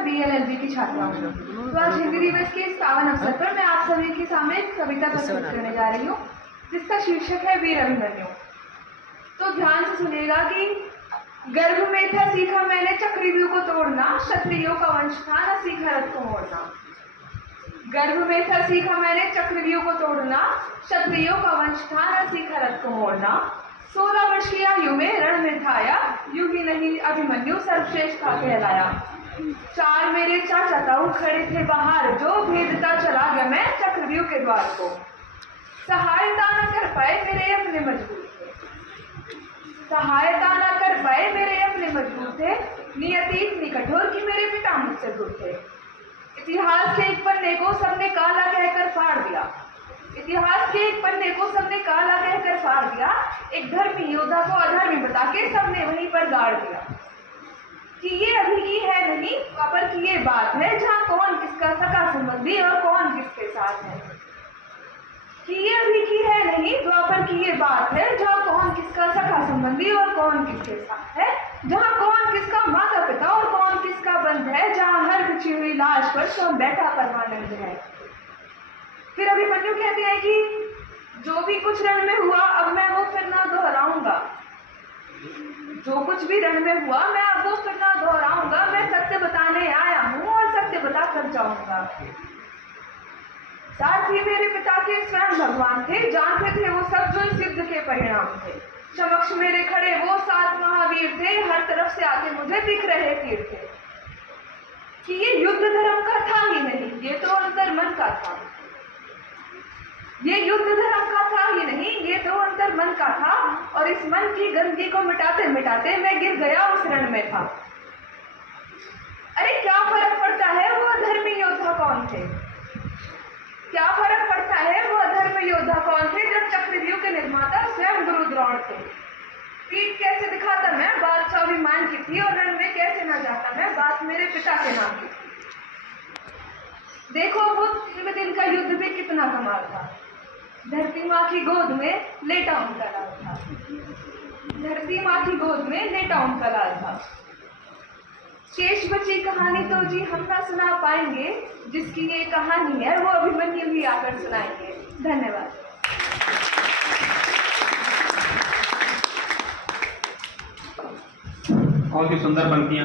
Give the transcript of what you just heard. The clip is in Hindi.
मैं BLLB की छात्रा हूँ। तो आज हिंदी दिवस के इस पावन अवसर पर मैं आप सभी के सामने एक कविता प्रस्तुत करने जा रही हूँ, जिसका शीर्षक है वीर अभिमन्यु। तो ध्यान से सुनिएगा कि गर्भ में था सीखा मैंने चक्रव्यूह को तोड़ना, क्षत्रियों का वंश था न सीखा रथ को मोड़ना। गर्भ में था सीखा मैंने चक्रव्यूह को तोड़ना, क्षत्रियों का वंश था न सीखा रथ को मोड़ना। 16 वर्ष की आयु में रण में था आया, यूं ही नहीं अभिमन्यु सर्वश्रेष्ठ था कहलाया। 4 मेरे चाचा ताऊ खड़े थे बाहर, जो भेदता चला गया मैं चक्रव्यूह के द्वार को। सहायता न कर पाए मेरे अपने मजबूर थे, सहायता न कर पाए मेरे अपने मजबूर थे, नियति इतनी कठोर कि मेरे पिता मुझसे दूर थे। इतिहास के एक पन्ने को सबने काला कहकर फाड़ दिया, इतिहास के एक पन्ने को सबने काला कहकर फाड़ दिया। एक धर्मी योद्धा को अधर्मी बता के सबने वहीं पर गाड़ दिया। कि ये अभी की है नहीं द्वापर की ये बात है, जहाँ कौन किसका सगा संबंधी और कौन किसके साथ है। कि ये अभी की है नहीं द्वापर की ये बात है, जहाँ कौन किसका सगा संबंधी और कौन किसके साथ है। जहाँ कौन किसका माता पिता और कौन किसका बंध है, जहाँ हर बिछी हुई लाश पर स्वयं बैठा परमानंद है। फिर अभिमन्यु कहते हैं कि जो भी कुछ रण में हुआ अब मैं वो फिर ना दोहराऊंगा, जो कुछ भी रण में हुआ मैं अब वो फिर ना दोहराऊंगा। मैं सत्य बताने आया हूँ और सत्य बता कर जाऊंगा। साथ ही मेरे पिता के स्वयं भगवान थे, जानते थे वो सब जो इस युद्ध के परिणाम थे। समक्ष मेरे खड़े वो 7 महावीर थे, हर तरफ से आते मुझे दिख रहे तीर थे। कि ये युद्ध धर्म का था ही नहीं, ये तो अंतर मन का था। ये युद्ध धर्म का था ही नहीं, ये तो अंतर मन का था। और इस मन की गंदगी को मिटाते मिटाते मैं गिर गया उस रण में था। अरे क्या फर्क पड़ता है वो अधर्मी योद्धा कौन थे, क्या फर्क पड़ता है वो अधर्मी योद्धा कौन थे, जब चक्रव्यूह के निर्माता स्वयं गुरु द्रोण थे। पीठ कैसे दिखाता मैं, बात स्वाभिमान की थी, और रण में कैसे ना जाता मैं, बात मेरे पिता के नाम की थी। देखो वो 3 दिन का युद्ध भी कितना कमाल था। धरती माँ की गोद में लेटा उनका लाल था, धरती माँ की गोद में लेटा उनका लाल था। शेष बची कहानी तो जी हम ना सुना पाएंगे, जिसकी ये कहानी है वो अभिमन्यु भी आकर सुनाएंगे। धन्यवाद। बहुत ही सुंदर पंक्तियां।